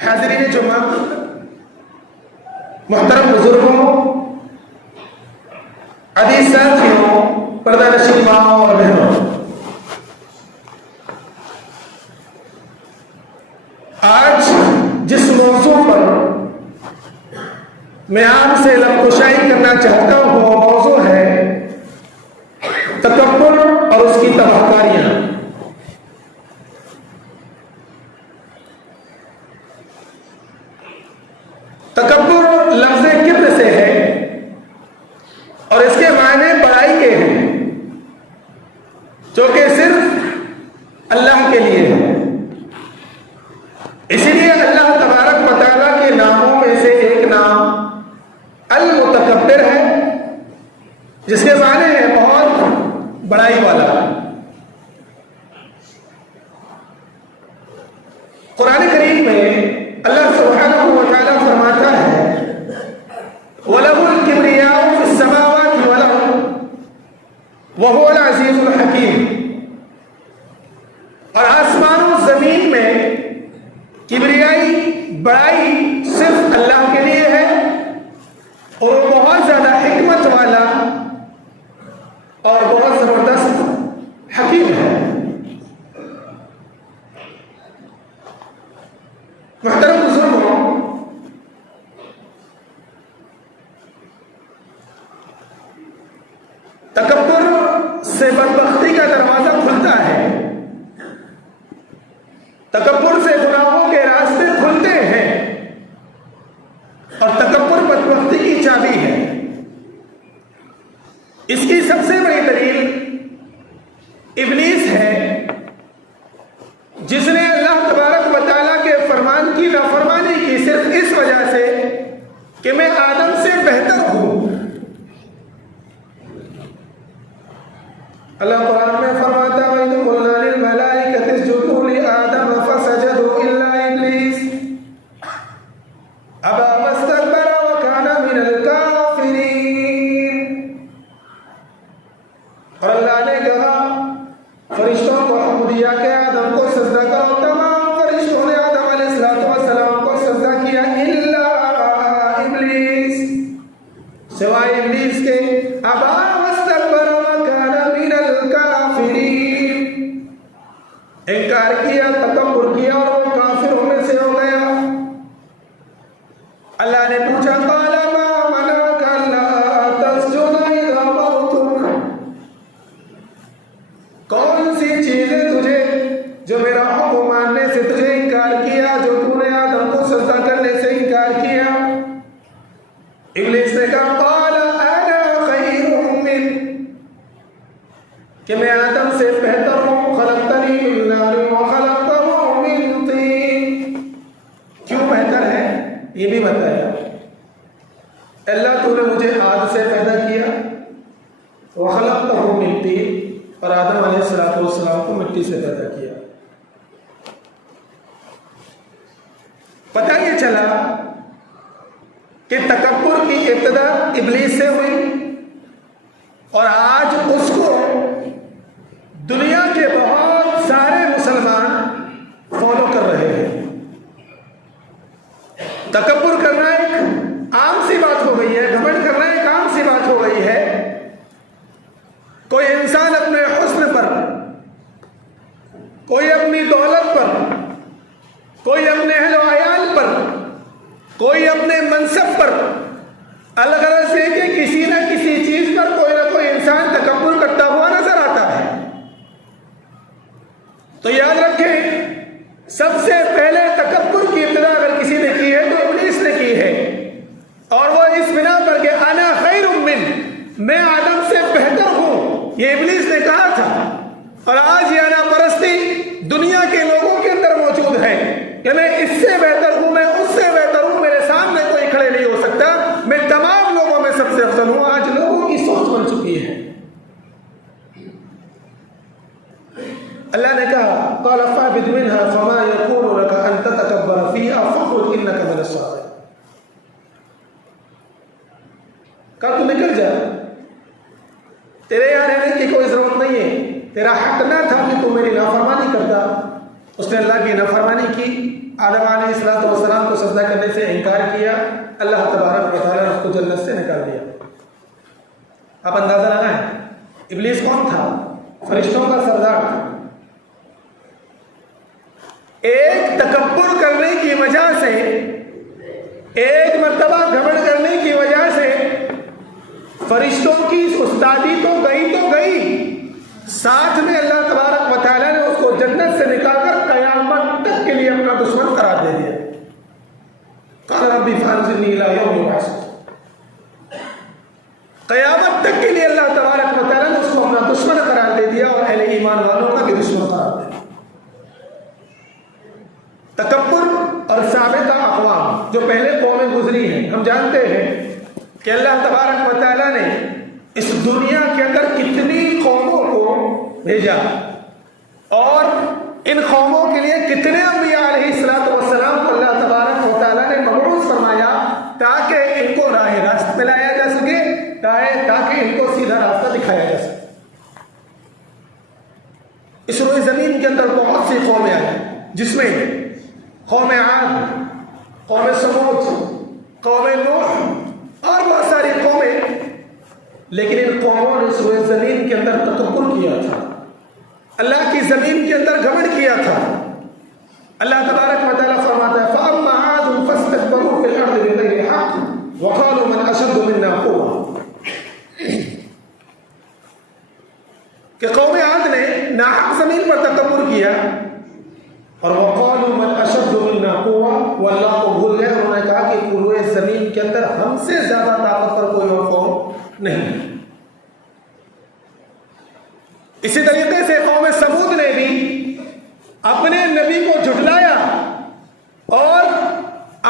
حاضرین جمعہ، محترم بزرگوں، عزیز ساتھیوں، پردہ نشین ماؤں اور بہنوں، آج جس موضوع پر میں آپ سے لب کشائی کرنا چاہتا ہوں وہ موضوع ہے تکبر اور اس کی تباہ کاریاں۔ تکبر لفظ کبر سے ہے اور اس کے معنی بڑائی کے ہیں، جو کہ صرف اللہ کے لیے ہے۔ اسی لیے اللہ تبارک و تعالیٰ کے ناموں میں سے ایک نام المتکبر ہے، جس کے معنی ہے بہت بڑائی والا۔ قرآن کریم میں اللہ سبحانہ و تعالیٰ فرماتا ہے وَلَهُ الْكِبْرِيَاءُ فِي السَّمَاوَاتِ وَالْأَرْضِ وَهُوَ الْعَزِيزُ الْحَكِيمُ۔ اور آسمان و زمین میں کبریائی بڑائی صرف اللہ کے لیے ہے اور وہ بہت زیادہ حکمت والا اور بہت زبردست حکیم ہے۔ محترم بزرگوں، تکبر سے بدبختی کا دروازہ کھلتا ہے، تکبر سے گناہوں کے راستے کھلتے ہیں اور تکبر بدبختی کی چابی ہے۔ اس کی سب سے بڑی دلیل ابلیس ہے، جس نے اللہ تبارک و تعالیٰ کے فرمان کی نافرمانی کی صرف اس وجہ سے کہ میں آدم سے بہتر ہوں۔ اللہ قرآن میں فرماتا ہے وَإِذْ قُلْنَا لِلْمَلَائِكَةِ اسْجُدُوا لِآدَمَ فَسَجَدُوا إِلَّا إِبْلِيسَ أَبَى وَاسْتَكْبَرَ وَكَانَ مِنَ الْكَافِرِينَ۔ اور اللہ نے کہا فرشتوں کو حکم دیا کہ آدم کو سجدہ کرو، تمام فرشتوں نے آدم علیہ السلام کو سجدہ کیا الا ابلیس، سوائے ابلیس کے۔ ابا واستکبر وکان من الکافرین، انکار کیا، تکبر کیا اور وہ کافروں میں سے ہو گیا۔ اللہ نے پوچھا قال ما منعک الا تسجد اذ امرتک، کون سی چیز ہے تجھے جو میرا حکم ماننے سے تجھے انکار کیا، جو تو نے آدم کو سجدہ کرنے سے انکار کیا؟ ابلیس نے کہا قال انا خیر من، کہ میں آدم سے بہتر ہوں، خلقتنی من نار وخلقته من طین۔ کیوں بہتر ہے یہ بھی بتایا، اللہ تو نے مجھے آگ سے پیدا کیا، وخلقته من طین، اور آدم علیہ السلام کو مٹی سے پیدا کیا۔ پتہ یہ چلا کہ تکبر کی ابتدا ابلیس سے ہوئی اور آج اس کو دنیا کے بہت سارے مسلمان فالو کر رہے ہیں۔ تکبر کرنا ایک عام سی بات ہو گئی ہے، گھمنڈ کرنا ایک عام سی بات ہو گئی ہے۔ کوئی انسان اپنے حسن پر، کوئی اپنی دولت پر، کوئی اپنے اہل و عیال پر، کوئی اپنے منصب پر، الغرض ہے کہ کسی نہ کسی چیز پر کوئی نہ کوئی انسان تکبر کرتا ہوا نظر آتا ہے۔ تو یاد رکھیں، سب سے پہلے تکبر کی ابتدا اگر کسی نے کی ہے تو ابلیس نے کی ہے، اور وہ اس بنا پر کہ انا خیر من، میں آدم سے بہتر ہوں، یہ ابلیس نے کہا تھا۔ اور آج یہ انا پرستی دنیا کے لوگوں کے اندر موجود ہے کہ میں اس سے بہتر ہوں، میں اس سے بہتر ہوں، میرے سامنے کوئی کھڑے نہیں ہو سکتا، میں تمام لوگوں میں سب سے افضل ہوں۔ آج لوگوں کی سوچ بن چکی ہے۔ اللہ نے کہا قال فاهبط منها فما يكون لك ان تتكبر فيها فاخرج انك من الصاغرين، کہا تو نکل جا، تیرے یہاں رہنے کی کوئی ضرورت نہیں ہے، تیرا حق نہ تھا کہ تو میری نافرمانی کرتا۔ اس نے اللہ کی نافرمانی کی، آدم علیہ السلام کو سجدہ کرنے سے انکار کیا، اللہ تبارک و تعالیٰ نے اس کو جنت سے نکال دیا۔ آپ اندازہ لگائیں ابلیس کون تھا؟ فرشتوں کا سردار تھا۔ ایک تکبر کرنے کی وجہ سے، ایک مرتبہ گھمنڈ کرنے کی وجہ سے فرشتوں کی استادی تو گئی، ساتھ میں اللہ تبارک و تعالیٰ نے اس کو جنت سے نکال کر قیامت تک کے لیے اپنا دشمن قرار دے دیا۔ قال رب فانظرنی الی یوم یبعثون، قیامت تک کے لیے اللہ تبارک و تعالیٰ نے اس کو اپنا دشمن قرار دے دیا اور اہل ایمان والوں کا بھی دشمن قرار دے دیا۔ تکبر اور ثابتہ اقوام جو پہلے قومیں گزری ہیں، ہم جانتے ہیں کہ اللہ تبارک و تعالیٰ نے اس دنیا کے اندر کتنی قوموں کو بھیجا اور ان قوموں کے لیے کتنے انبیاء علیہ السلام کو اللہ تبارک و تعالیٰ نے مبعوث فرمایا تاکہ ان کو راہ راست میں لایا جا سکے، تاکہ ان کو سیدھا راستہ دکھایا جا سکے۔ اس روئے زمین کے اندر بہت سی قومیں آئی جس میں قوم عاد، قوم سمود، قوم نوح اور بہت ساری قومیں، لیکن ان قوموں نے اس روئے زمین کے اندر تکبر کیا تھا، اللہ کی زمین کے اندر گھمنڈ کیا تھا۔ اللہ تبارک و تعالیٰ فرماتا ہے فَأَمَّا عَادٌ فَاسْتَكْبَرُوا فِي الْأَرْضِ بِغَيْرِ الْحَقِّ وَقَالُوا مَنْ أَشَدُّ مِنَّا قُوَّةً، کہ قوم عاد نے ناحق زمین پر تکبر کیا اور وَقَالُوا مَنْ أَشَدُّ مِنَّا قُوَّةً، وہ اللہ کو بھول گئے، انہوں نے کہا کہ پورے زمین کے اندر ہم سے زیادہ طاقتور کوئی اور قوم نہیں۔ اسی طریقے سے قوم سمود نے بھی اپنے نبی کو جھٹلایا اور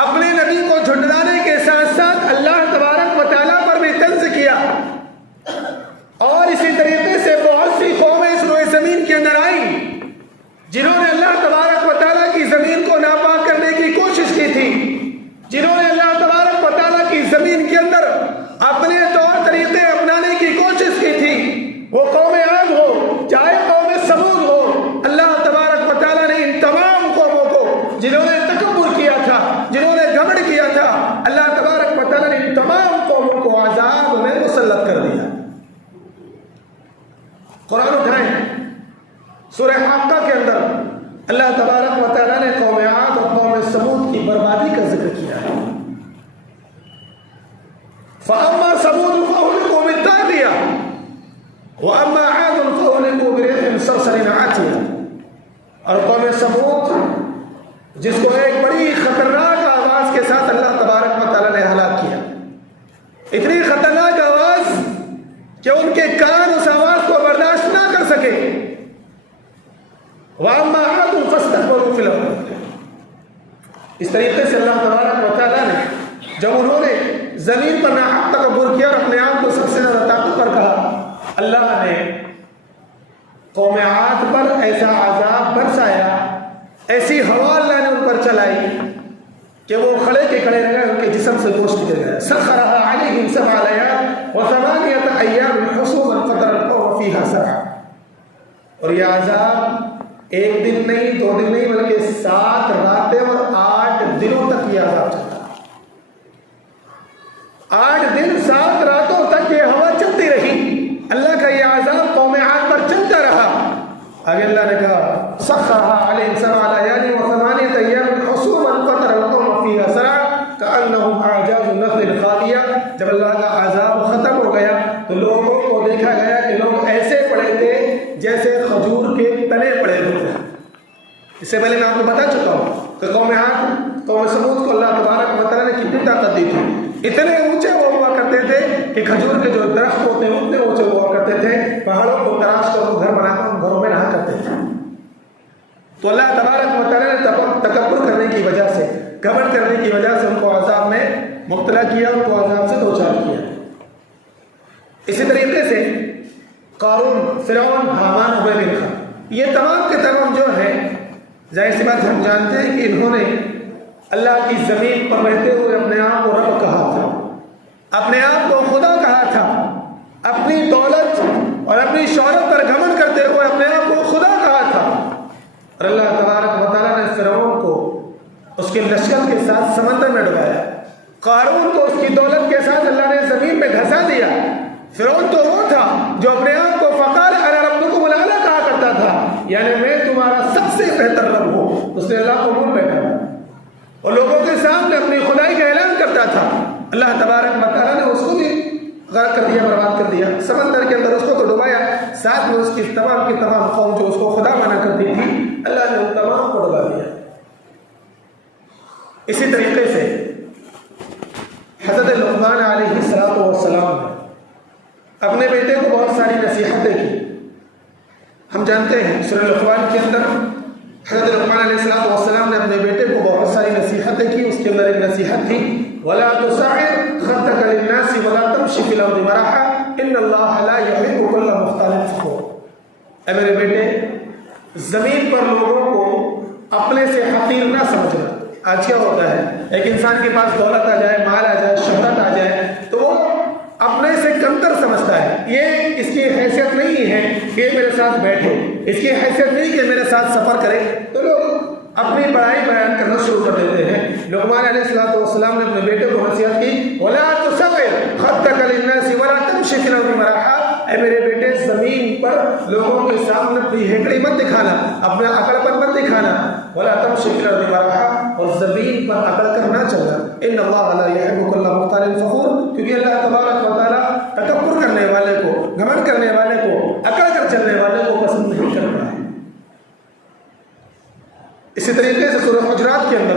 اپنے نبی کو جھٹلانے کے ساتھ ساتھ اللہ تبارک و تعالیٰ پر بھی طنز کیا، اور اسی طریقے سے بہت سی قومیں اس روئے زمین کے اندر آئیں جنہوں نے اللہ تبارک و تعالیٰ کی زمین کو ناپاک کرنے کی کوشش کی تھی، جنہوں نے اللہ تبارک و تعالیٰ کی زمین کے اندر اپنے طور طریقے اپنانے کی کوشش کی تھی۔ وہ قوم عاد ہو چاہے قوم سمود ہو، اللہ تبارک و تعالیٰ نے ان تمام قوموں کو جنہوں نے تکبر کیا تھا، جنہوں نے گھمنڈ کیا تھا، اللہ تبارک و تعالیٰ نے ان تمام قوموں کو عذاب میں مسلط کر دیا۔ قرآن اٹھائیں، سورہ حاقہ کے اندر اللہ تبارک و تعالیٰ نے قوم عاد اور قوم سمود کی بربادی کا ذکر کیا ہے۔ فَأَمَّا ثَمُودُ فَأُهْلِكُوا بِالطَّاغِيَةِ وَأَمَّا عَادٌ فَأُهْلِكُوا بِرِيحٍ صَرْصَرٍ عَاتِيَةٍ، اور قوم سمود جس کو ایک بڑی خطرناک آواز کے ساتھ اللہ تبارک و تعالیٰ نے ہلاک کیا، اتنی خطرناک آواز کہ ان کے کان اس آواز کو برداشت نہ کر سکے۔ وَأَمَّا عَادٌ فَاسْتَكْبَرُوا فِي الْأَرْضِ، اس طریقے سے اللہ تبارک و تعالیٰ نے جب انہوں نے زمین پر ناحق تکبر کیا اور اپنے آپ کو سب سے زیادہ طاقتور کہا، اللہ نے قوم عاد پر ایسا عذاب برسایا، ایسی ہوا اللہ نے ان پر چلائی کہ وہ کھڑے کے کھڑے رہ گئے، ان کے جسم سے گوشت گر گیا۔ سخرها علیہم سبع لیال وثمانیۃ ایام حسوما فتری القوم فیہا صرعا، اور یہ عذاب ایک دن نہیں، 2 دن نہیں، بلکہ 7 راتیں اور 8 دنوں تک یہ عذاب چلتا۔ 8 دن 7 راتوں تک یہ ہوا چلتی رہی، اللہ کا یہ عذاب قوم عاد پر چلتا رہا۔ آگے اللہ نے کہا سخرها علیہم سبع لیال وثمانیۃ ایام حسوما فتری القوم فیہا صرعا کأنہم اعجاز نخل خاویہ، جب اللہ کا عذاب ختم ہو گیا تو لوگوں کو دیکھا گیا کہ لوگ ایسے پڑے تھے جیسے کھجور کے تنے پڑے ہوئے ہیں۔ اس سے پہلے میں آپ کو بتا چکا ہوں کہ قوم عاد، قوم سمود کو اللہ تبارک و تعالیٰ نے کتنی طاقت دی تھی، اتنے اونچے وہ ہوا کرتے تھے کہ کھجور کے جو درخت ہوتے ہیں اتنے اونچے ہوا کرتے تھے، پہاڑوں کو تراش کر وہ گھر بنا کر گھروں میں رہا کرتے تھے۔ تو اللہ تبارک و تعالیٰ نے تکبر کرنے کی وجہ سے، گھمنڈ کرنے کی وجہ سے ان کو عذاب میں مبتلا کیا، ان کو عذاب سے دوچار کیا۔ اسی طریقے سے قارون، فرعون، حامان، ابی بن خلف، یہ تمام کے تمام جو ہیں، ظاہر سی بات ہم جانتے ہیں کہ انہوں نے اللہ کی زمین پر رہتے ہوئے اپنے آپ کو رب کہا تھا، اپنے آپ کو خدا کہا تھا، اپنی دولت اور اپنی شہرت پر گھمنڈ کرتے ہوئے اپنے آپ کو خدا کہا تھا، اور اللہ تبارک و تعالیٰ نے فرعون کو اس کے لشکر کے ساتھ سمندر میں ڈبایا، قارون کو اس کی دولت کے ساتھ اللہ نے زمین میں دھسا دیا۔ فرعون تو وہ تھا جو اپنے آپ کو فقال انا ربکم الاعلی کہا کرتا تھا، یعنی میں تمہارا سب سے بہتر رب ہوں۔ اس نے اللہ کو منہ بیٹھا اور لوگوں کے سامنے اپنی خدائی کا اعلان کرتا تھا۔ اللہ تبارک و تعالیٰ نے اس کو بھی غرق کر دیا، برباد کر دیا، سمندر کے اندر اس کو تو ڈبایا، ساتھ میں اس کی تمام قوم جو اس کو خدا مانا کرتی تھی، اللہ نے ان تمام کو ڈبا دیا۔ اسی طریقے سے حضرت لقمان علیہ السلام نے اپنے بیٹے کو بہت ساری نصیحتیں کی۔ ہم جانتے ہیں سورہ لقمان کے اندر حضرت لقمان علیہ السلام نے اپنے بیٹے کو بہت ساری نصیحتیں کی۔ اس کے اندر ایک نصیحت تھی وَلَا تُصَعِّرْ خَدَّكَ لِلنَّاسِ وَلَا تَمْشِ فِي الْأَرْضِ مَرَحًا إِنَّ اللَّهَ لَا يُحِبُّ كُلَّ مُخْتَالٍ فَخُورٍ۔ اے میرے بیٹے، زمین پر لوگوں کو اپنے سے حقیر نہ سمجھنا۔ آج کیا ہوتا ہے، ایک انسان کے پاس دولت آ جائے، مال آ جائے، شہرت آ جائے تو وہ اپنے سے کمتر سمجھتا ہے۔ یہ اس کی حیثیت نہیں ہے کہ میرے ساتھ بیٹھے، اس کی حیثیت نہیں کہ میرے ساتھ سفر کرے، تو لوگ اپنی بڑائی بیان کرنا شروع کر دیتے ہیں۔ لقمان علیہ السلام نے اپنے بیٹے کو نصیحت کی وَلَا تُصَعِّرْ خَدَّكَ لِلنَّاسِ وَلَا تَمْشِ فِي الْأَرْضِ مَرَحًا۔ اے میرے بیٹے، زمین پر لوگوں کے سامنے اپنی ہیکڑی مت دکھانا، اپنا عقل پن مت دکھانا، وَلَا تَمْشِ فِي الْأَرْضِ مَرَحًا، اور زمین پر عقل کر نہ چلنا۔ إِنَّ اللَّهَ لَا يُحِبُّ كُلَّ مُخْتَالٍ فَخُورٍ، کیونکہ اللہ تبارک و تعالیٰ تکبر کرنے والے کو، گھمنڈ کرنے والے کو، عقل کر چلنے والے کو پسند نہیں کرتا ہے۔ اسی طریقے سے سورہ حجرات کے اندر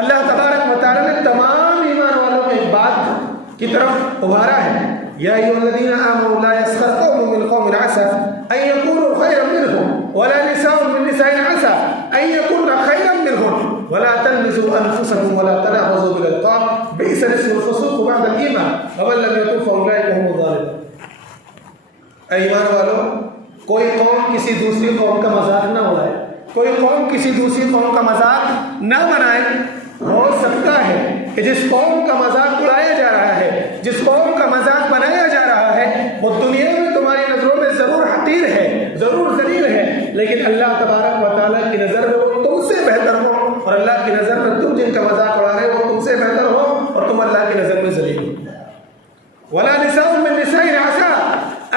اللہ تبارک و تعالیٰ نے تمام ایمان والوں کو ایک بات کی طرف ابھارا ہے، یا ایھا الذین آمنوا لا یسخر قوم من قوم عسى ان یکونوا خیرا منهم ولا نساء من نساء عسى ان یکن خیرا منهم ولا تلمزوا انفسکم ولا تنابزوا بالالقاب بئس الاسم الفسوق بعد الايمان ومن لم يتب فاولئک هم الظالمون۔ اے ایمان والو، کوئی قوم کسی دوسری قوم کا مذاق نہ اڑائے، کوئی قوم کسی دوسری قوم کا مذاق نہ بنائے۔ ہو سکتا ہے کہ جس قوم کا مذاق اڑایا جا رہا ہے، جس قوم کا مذاق بنایا جا رہا ہے، وہ دنیا میں تمہاری نظروں میں ضرور حقیر ہے، ضرور ذلیل ہے، لیکن اللہ تبارک و تعالیٰ کی نظر میں وہ تم سے بہتر ہو، اور اللہ کی نظر میں تم جن کا مذاق اڑا رہے ہو تم سے بہتر ہو، اور تم اللہ کی نظر میں ذلیل ہو۔ وَلَا نِسَاءٌ مِّن نِّسَاءٍ عَسَىٰ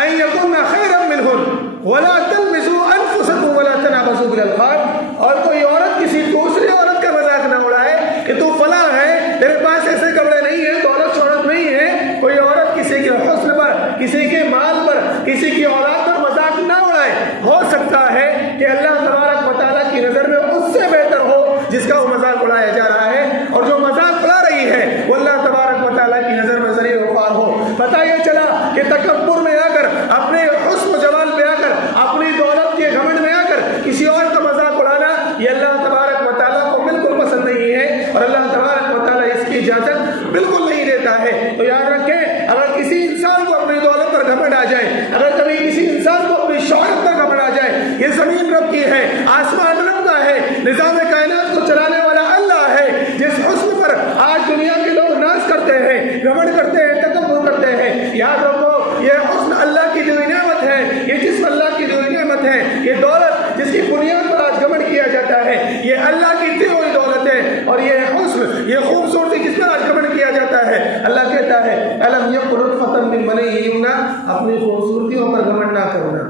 أَن يَكُنَّ خَيْرًا مِّنْهُنَّ وَلَا تَلْمِزُوا أَنفُسَكُمْ وَلَا تَنَابَزُوا بِالْأَلْقَابِ، اور کوئی عورت کسی دوسری عورت کا مذاق نہ اڑائے کہ تو فلاں ہے، تیرے پاس ایسے کپڑے نہیں ہیں، دولت شہرت نہیں ہے۔ کوئی عورت کسی کے حسن پر، کسی کے مال پر، کسی کی اولاد پر مذاق نہ اڑائے۔ ہو سکتا ہے کہ اللہ تبارک و تعالیٰ کی نظر میں اس سے بہتر ہو جس کا وہ مذاق اڑایا جا رہا ہے، اور جو مذاق اڑا رہی ہے وہ اللہ تبارک و تعالیٰ کی نظر میں ذلیل و خوار ہو۔ پتہ یہ چلا کہ تکبر میں آ کر، اپنے حسن و جمال پہ آ کر، اپنی دولت کے گھمنڈ میں آ کر کسی اور کا مذاق اڑانا یہ اللہ تبارک و تعالیٰ کو بالکل پسند نہیں ہے، اور اللہ تبارک و تعالیٰ اس کی اجازت بالکل نہیں دیتا ہے۔ تو یاد رکھیں، اگر کسی انسان کو اپنی دولت پر گھمنڈ آ جائے، اگر کبھی کسی انسان کو اپنی شہرت پر گھمنڈ آ جائے، یہ زمین رب کی ہے، آسمان رب کا ہے، نظام کائنات کو چلانے والا اللہ ہے۔ جس حسن پر آج دنیا کے لوگ ناز کرتے ہیں، گھمنڈ کرتے ہیں، تکبر کرتے ہیں، یاد رکھو یہ حسن اللہ کی جو نعمت ہے، یہ جسم اللہ کی جو نعمت ہے، یہ دولت جس کی بنیاد پر آج گھمنڈ کیا جاتا ہے، یہ اللہ کی دی ہوئی دولت ہے، اور یہ حسن، یہ خوبصورتی جس پر آج گھمنڈ کیا جاتا ہے، اللہ کہتا ہے الم یکن نطفۃ من منی یمنی، اپنی خوبصورتیوں پر گھمنڈ نہ کرنا،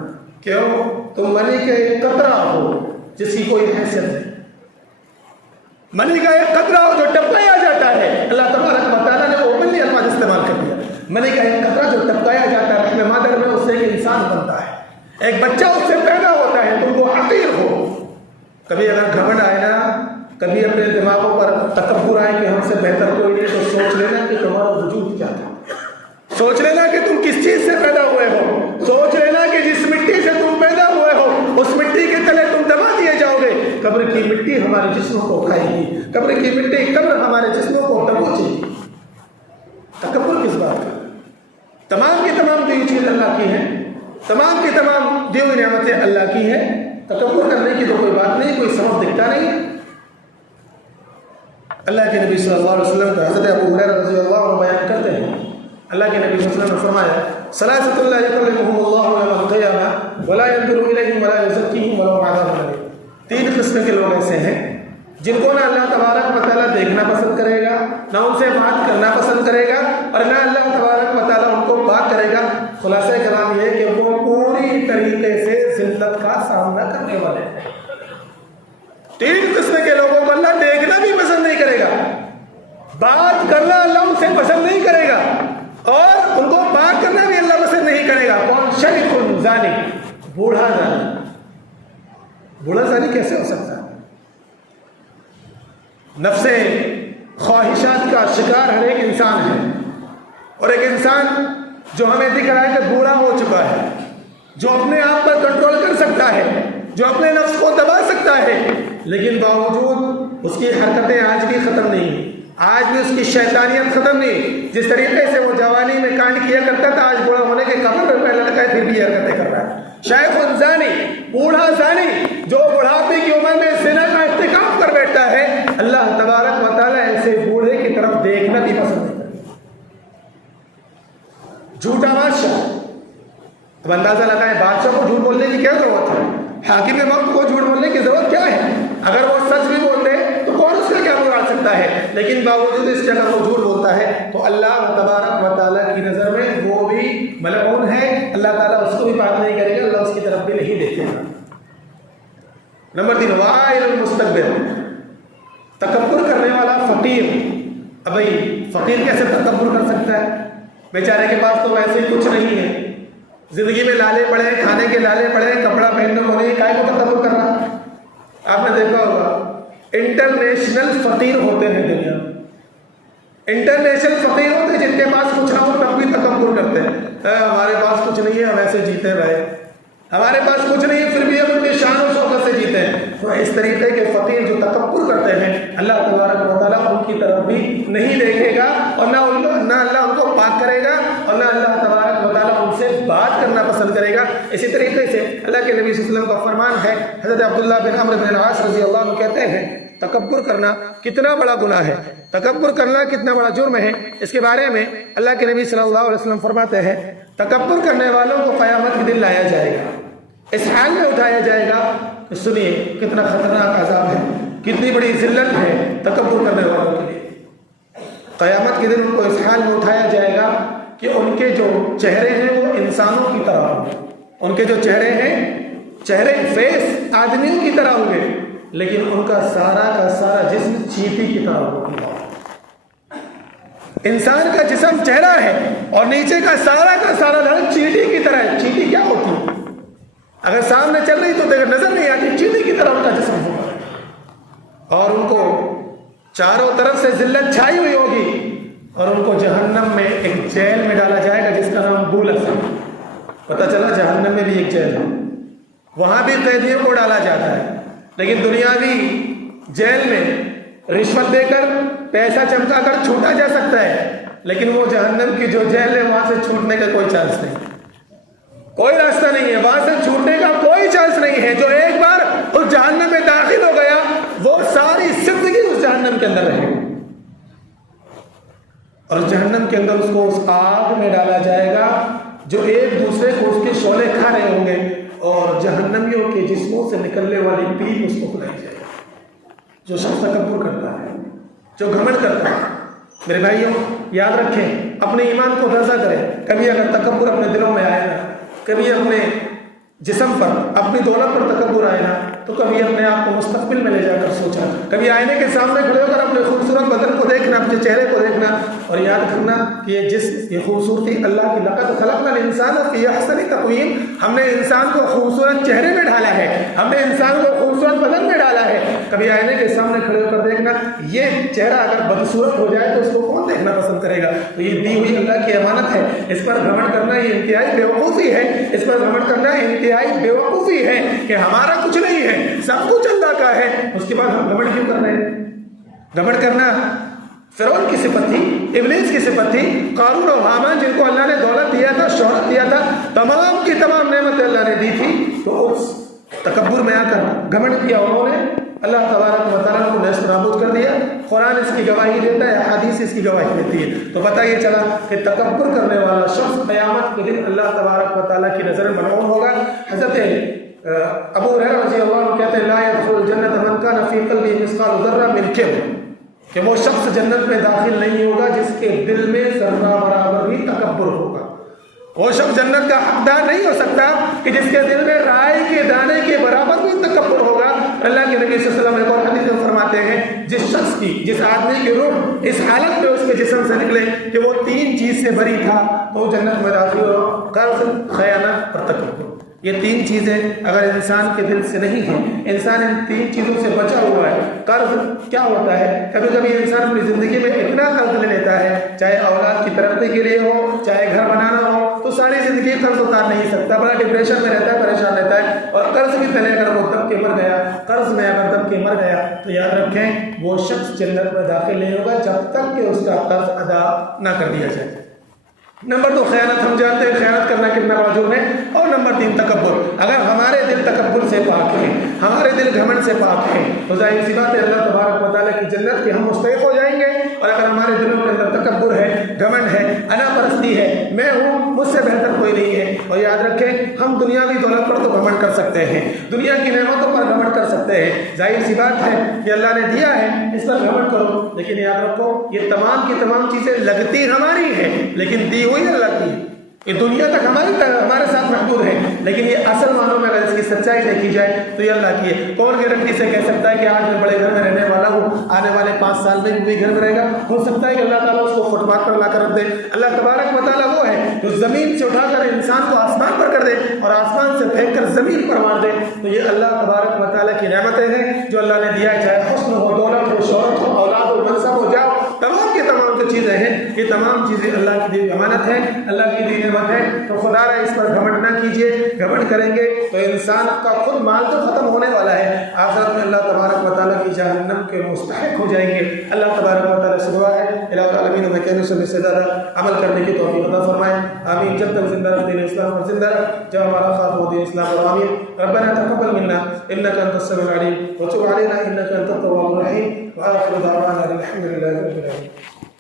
کیوں؟ تم منی کا ایک قطرہ ہو جس کی کوئی حیثیت نہیں، منی کا ایک قطرہ ہو جو ٹپکایا جاتا ہے۔ اللہ تبارک و تعالیٰ نے اوپنلی الفاظ استعمال کر دیا، منی کا ایک قطرہ جو ٹپکایا جاتا ہے رحم مادر میں، اس سے ایک انسان بنتا ہے، ایک بچہ اس سے پیدا ہوتا ہے، تم کو حقیر ہو۔ کبھی اگر گھمنڈ آئے نا، کبھی اپنے دماغوں پر تکبر آئے کہ ہم سے بہتر کوئی نہیں، تو سوچ لینا کہ تمہارا وجود کیا تھا، سوچ لینا کہ تم کس چیز سے پیدا ہوئے ہو، سوچ لینا کہ جس مٹی سے تم پیدا ہوئے ہو اس مٹی کے تلے تم دبا دیے جاؤ گے۔ قبر کی مٹی ہمارے جسموں کو کھائے گی، قبر کی مٹی قبر ہمارے جسموں کو دبوچے گی۔ تکبر کس بات کا؟ تمام کی تمام دی چیز اللہ کی ہیں، تمام کی تمام دی ہوئی نعمتیں اللہ کی ہیں، تکبر کرنے کی تو کوئی بات نہیں، کوئی سبب دکھتا نہیں۔ اللہ کے نبی صلی اللہ علیہ وسلم کا حضرت ابو ہریرہ رضی اللہ عنہ بیان کرتے ہیں، اللہ کے نبی صلی اللہ علیہ وسلم نے فرمایا ثلاثة لا يكلمهم الله يوم القيامة ولا ينظر إليهم ولا يزكيهم ولهم عذاب أليم۔ تین قسم کے لوگ ایسے ہیں جن کو نہ اللہ تبارک و تعالیٰ دیکھنا پسند کرے گا، نہ ان سے بات کرنا پسند کرے گا، اور نہ اللہ تبارک و تعالیٰ ان کو بات کرے گا۔ خلاصہ کلام یہ ہے کہ وہ پوری طریقے سے ذلت کا سامنا کرنے والے ہیں۔ 3 قسم کے لوگوں کو اللہ دیکھنا بھی پسند نہیں کرے گا، بات کرنا اللہ ان سے پسند نہیں کرے گا، اور ان کو بات کرنا بھی اللہ پسند نہیں کرے گا۔ کون؟ شیخ زانی، بوڑھا زانی۔ بوڑھا زانی کیسے ہو سکتا ہے؟ نفس خواہشات کا شکار ہر ایک انسان ہے، اور ایک انسان جو ہمیں دکھ رہا ہے کہ بوڑھا ہو چکا ہے، جو اپنے آپ پر کنٹرول کر سکتا ہے، جو اپنے نفس کو دبا سکتا ہے، لیکن باوجود اس کی حرکتیں آج بھی ختم نہیں، آج بھی اس کی شیطانیت ختم نہیں۔ جس طریقے سے وہ جوانی میں کانڈ کیا کرتا تھا، آج بوڑھا ہونے کے قبر میں لڑکا ہے پھر بھی حرکتیں کر رہا ہے۔ شیخ الزانی، بوڑھا زانی، جو بڑھاپے کی عمر میں زنا کا ارتکاب کر بیٹھتا ہے، اللہ تبارک و تعالیٰ ایسے بوڑھے کی طرف دیکھنا بھی پسند نہیں کرتا۔ جھوٹا بادشاہ، اب اندازہ لگائیں بادشاہ کو جھوٹ بولنے کی کیا ضرورت ہے؟ حاکم وقت کو جھوٹ بولنے کی ضرورت کیا ہے؟ اگر وہ سچ بھی بول دے تو کون اس کا کیا بگاڑ سکتا ہے؟ لیکن باوجود اس کے اگر وہ جھوٹ بولتا ہے تو اللہ تبارک و تعالیٰ کی نظر میں وہ بھی ملعون ہے، اللہ تعالیٰ اس کو بھی بات نہیں کرے گا، اللہ اس کی طرف بھی نہیں دیکھے گا۔ نمبر 3، وائل المستكبر، تکبر کرنے والا فقیر۔ اب بھائی فقیر کیسے تکبر کر سکتا ہے؟ بیچارے کے پاس تو ویسے ہی کچھ نہیں ہے، زندگی میں لالے پڑے ہیں، کھانے کے لالے پڑے ہیں، کپڑا پہننے کو نہیں، کائے کو تکبر کر رہا؟ آپ نے دیکھا ہوگا انٹرنیشنل فقیر ہوتے ہیں دنیا میں، انٹرنیشنل فقیر ہوتے ہیں جن کے پاس کچھ نہ ہو تب بھی تکبر کرتے ہیں، ہمارے پاس کچھ نہیں ہے ہم ایسے جیتے رہے، ہمارے پاس کچھ نہیں ہے پھر بھی ہم اپنی شان و شوکت سے جیتے ہیں۔ تو اس طریقے کے فقیر جو تکبر کرتے ہیں، اللہ تبارک و تعالیٰ ان کی طرف بھی نہیں دیکھے گا، اور نہ اللہ ان کو پاک کرے گا، اور نہ اللہ تبارک و تعالیٰ ان سے بات کرنا پسند کرے گا۔ اسی طریقے سے اللہ کے نبی صلی اللہ علیہ وسلم کا فرمان ہے، حضرت عبداللہ بن عمرو بن العاص رضی اللہ عنہ کہتے ہیں تکبر کرنا کتنا بڑا گناہ ہے، تکبر کرنا کتنا بڑا جرم ہے۔ اس کے بارے میں اللہ کے نبی صلی اللہ علیہ وسلم فرماتے ہیں تکبر کرنے والوں کو قیامت کے دن لایا جائے گا، اس حال میں اٹھایا جائے گا کہ سنیے کتنا خطرناک عذاب ہے، کتنی بڑی ذلت ہے تکبر کرنے والوں کے لیے۔ قیامت کے دن ان کو اس حال میں اٹھایا جائے گا کہ ان کے جو چہرے ہیں وہ انسانوں کی طرح ہوں گے، ان کے جو چہرے ہیں، چہرے فیس آدمیوں کی طرح ہوں گے، لیکن ان کا سارا جسم چیٹی کی طرح ہوگا۔ انسان کا جسم چہرہ ہے اور نیچے کا سارا دھڑ چیٹی کی طرح ہے۔ چیٹی کیا ہوتی ہے؟ اگر سامنے چل رہی تو نظر نہیں آتی، چیٹی کی طرح ان کا جسم ہوگا، اور ان کو چاروں طرف سے ذلت چھائی ہوئی ہوگی، اور ان کو جہنم میں ایک جیل میں ڈالا جائے گا جس کا نام بولس ہے۔ پتہ چلا جہنم میں بھی ایک جیل ہے، وہاں بھی قیدیوں کو ڈالا جاتا ہے، لیکن دنیاوی جیل میں رشوت دے کر پیسہ چمکا کر چھوٹا جا سکتا ہے، لیکن وہ جہنم کی جو جیل ہے وہاں سے چھوٹنے کا کوئی چانس نہیں، کوئی راستہ نہیں ہے، وہاں سے چھوٹنے کا کوئی چانس نہیں ہے۔ جو ایک بار اس جہنم میں داخل ہو گیا وہ ساری زندگی اس جہنم کے اندر رہے گا، اور جہنم کے اندر اس کو اس آگ میں ڈالا جائے گا جو ایک دوسرے کو اس کے شعلے کھا رہے ہوں گے، اور جہنمیوں کے جسموں سے نکلنے والی پیپ اس کو کھلائی جائے گی۔ جو شخص تکبر کرتا ہے، جو گھمنڈ کرتا ہے، میرے بھائیوں یاد رکھیں، اپنے ایمان کو تازہ کریں۔ کبھی اگر تکبر اپنے دلوں میں آئے نا، کبھی اپنے جسم پر، اپنی دولت پر تکبر آئے نا، تو کبھی اپنے آپ کو مستقبل میں لے جا کر سوچا، کبھی آئینے کے سامنے کھڑے ہو کر اپنے خوبصورت بدن کو دیکھنا، اپنے چہرے کو دیکھنا، اور یاد رکھنا کہ یہ خوبصورتی اللہ کی لقد خلقنا الانسان فی احسن تقویم، ہم نے انسان کو خوبصورت چہرے میں ڈالا ہے، ہم نے انسان کو خوبصورت بدن میں ڈالا ہے۔ کبھی آئینے کے سامنے کھڑے ہو کر دیکھنا، یہ چہرہ اگر بدصورت ہو جائے تو اس کو کون دیکھنا پسند کرے گا؟ تو یہ دی ہوئی اللہ کی امانت ہے، اس پر گھمنڈ کرنا یہ انتہائی بیوقوفی ہے، اس پر گھمنڈ کرنا انتہائی بیوقوفی ہے کہ ہمارا کچھ نہیں ہے، سب کچھ اللہ کا ہے، اس کے بعد ہم گھمنڈ کیوں کر رہے ہیں؟ گھمنڈ کرنا فرعون کی صفت تھی، ابلیس کی صفت تھی، قارون اور حامان جن کو اللہ نے دولت دیا تھا، شہرت دیا تھا، تمام کی تمام نعمتیں اللہ نے دی تھی، تو اس تکبر میں آ کر گھمنڈ کیا انہوں نے، اللہ تبارک و تعالیٰ کو نیست نابود کر دیا۔ قرآن اس کی گواہی دیتا ہے، حدیث اس کی گواہی دیتی ہے۔ تو پتہ یہ چلا کہ تکبر کرنے والا شخص قیامت کے دن اللہ تبارک و تعالیٰ کی نظر میں ملعون ہوگا۔ حضرت ابو ہریرہ رضی اللہ عنہ کہتے ہیں لا يدخل الجنة من كان في قلبه مثقال ذرة من كبر، کہ وہ شخص جنت میں داخل نہیں ہوگا جس کے دل میں ذرہ برابر بھی تکبر ہوگا۔ وہ شخص جنت کا حقدار نہیں ہو سکتا کہ جس کے دل میں رائی کے دانے کے برابر بھی تکبر ہوگا۔ اللہ کے نبی صلی اللہ علیہ وسلم ایک اور حدیث میں فرماتے ہیں جس شخص کی، جس آدمی کی روح اس حالت میں اس کے جسم سے نکلے کہ وہ 3 چیز سے بری تھا تو وہ جنت میں داخل ہو، قرض، خیانت اور تکبر۔ یہ 3 چیزیں اگر انسان کے دل سے نہیں ہیں، انسان ان 3 چیزوں سے بچا ہوا ہے۔ قرض کیا ہوتا ہے؟ کبھی کبھی انسان اپنی زندگی میں اتنا قرض لے لیتا ہے، چاہے اولاد کی ترقی کے لیے ہو، چاہے گھر بنانا ہو، تو ساری زندگی قرض اتار نہیں سکتا، بڑا ڈپریشن میں رہتا ہے، پریشان رہتا ہے، اور قرض کی تلے اگر وہ دب کے مر گیا، قرض میں اگر دب کے مر گیا تو یاد رکھیں وہ شخص جنت میں داخل نہیں ہوگا جب تک کہ اس کا قرض ادا نہ کر دیا جائے۔ نمبر 2 خیانت، ہم جانتے ہیں خیانت کرنا کتنا واجب ہے۔ اور نمبر 3 تکبر، اگر ہمارے دل تکبر سے پاک ہیں، ہمارے دل گھمنڈ سے پاک ہیں تو ظاہر سی بات ہے اللہ تبارک و تعالیٰ کی جنت کے ہم مستحق ہو جائیں گے۔ اور اگر ہمارے دلوں کے اندر تکبر ہے، گھمنڈ ہے، انا پرستی ہے، میں ہوں، مجھ سے بہتر کوئی نہیں ہے، اور یاد رکھیں ہم دنیاوی دولت پر تو گھمنڈ کر سکتے ہیں، دنیا کی نعمتوں پر گھمنڈ کر سکتے ہیں، ظاہر سی بات ہے کہ اللہ نے دیا ہے اس پر گھمنڈ کرو، لیکن یاد رکھو یہ تمام کی تمام چیزیں لگتی ہماری ہیں لیکن دی ہوئی اللہ کی۔ یہ دنیا تک ہمارے ساتھ محدود ہے، لیکن یہ اصل معنوں میں اگر اس کی سچائی دیکھی جائے تو یہ اللہ کی ہے۔ کون گارنٹی سے کہہ سکتا ہے کہ آج میں بڑے گھر میں رہنے والا ہوں، آنے والے 5 سال میں بھی گھر میں رہے گا؟ ہو سکتا ہے کہ اللہ تعالیٰ اس کو فٹ پاتھ پر لا کر رکھ دے۔ اللہ تبارک و تعالیٰ وہ ہے جو زمین سے اٹھا کر انسان کو آسمان پر کر دے اور آسمان سے پھینک کر زمین پر مار دے۔ تو یہ اللہ تبارک و تعالیٰ کی نعمتیں ہیں جو اللہ نے دیا ہے، چاہے حسن ہو، دولت ہو، شہرت ہو، اولاد ہو، منصب ہو، جاؤ، تمام کی تمام جو چیزیں ہیں یہ تمام چیزیں اللہ کی دی امانت ہے، اللہ کی دی نعمت ہے۔ تو خدا را اس پر گھمنڈ نہ کیجیے، گھمنڈ کریں گے تو انسان کا خود مال تو ختم ہونے والا ہے، آخرت میں اللہ تبارک و تعالیٰ کی جہنم کے مستحق ہو جائیں گے۔ اللہ تبارک و تعالیٰ سے دعا ہے الہ العالمین میں کہنے سے زیادہ عمل کرنے کی توفیق عطا فرمائے، آمین۔ جب تک زندہ رکھ دین اسلام اور زندہ رکھ جب ہمارا خاتمہ دین اسلام اور آمین۔ ربنا تقبل منا انک انت السمیع العلیم وتب علینا انک انت التواب الرحیم، وآخر دعوانا الحمد للہ رب العالمین۔